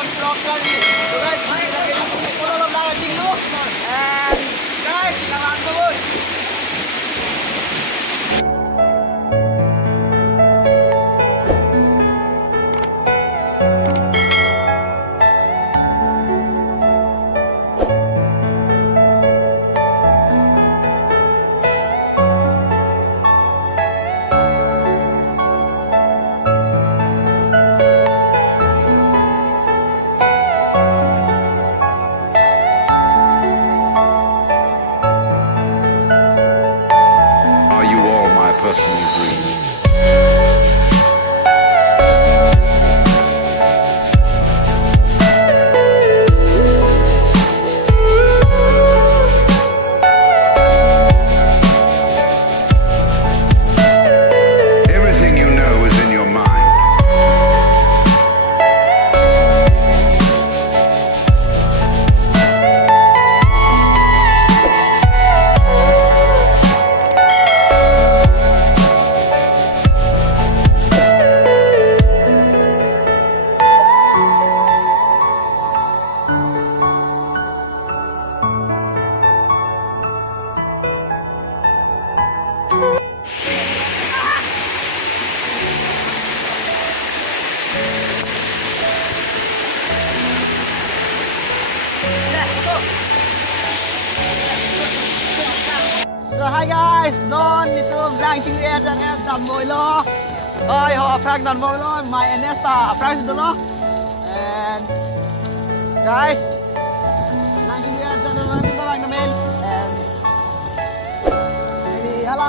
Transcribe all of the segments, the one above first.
on properly. So guys, follow lang ang tinglo. And guys, naman ko. Are you all my personal dreams? Everything you know is in your mind. So hi guys, non itu blank chili dan dan mồi lo. Oi ho Frank dan mồi lo, my Nesta Frank itu lo. And guys, blank chili dan orang kita bang namel. And jadi hala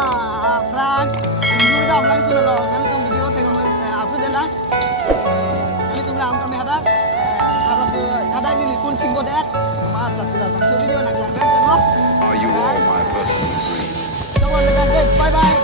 Frank, ini dah blank sudah lo. Nanti tu video tengok upload dah. Nanti tu bilang kami ada. Ada ini phone singgo deh. Maaf lah sudah. So video nak jangan no. Are you all my personal dreams? Come on, bye bye.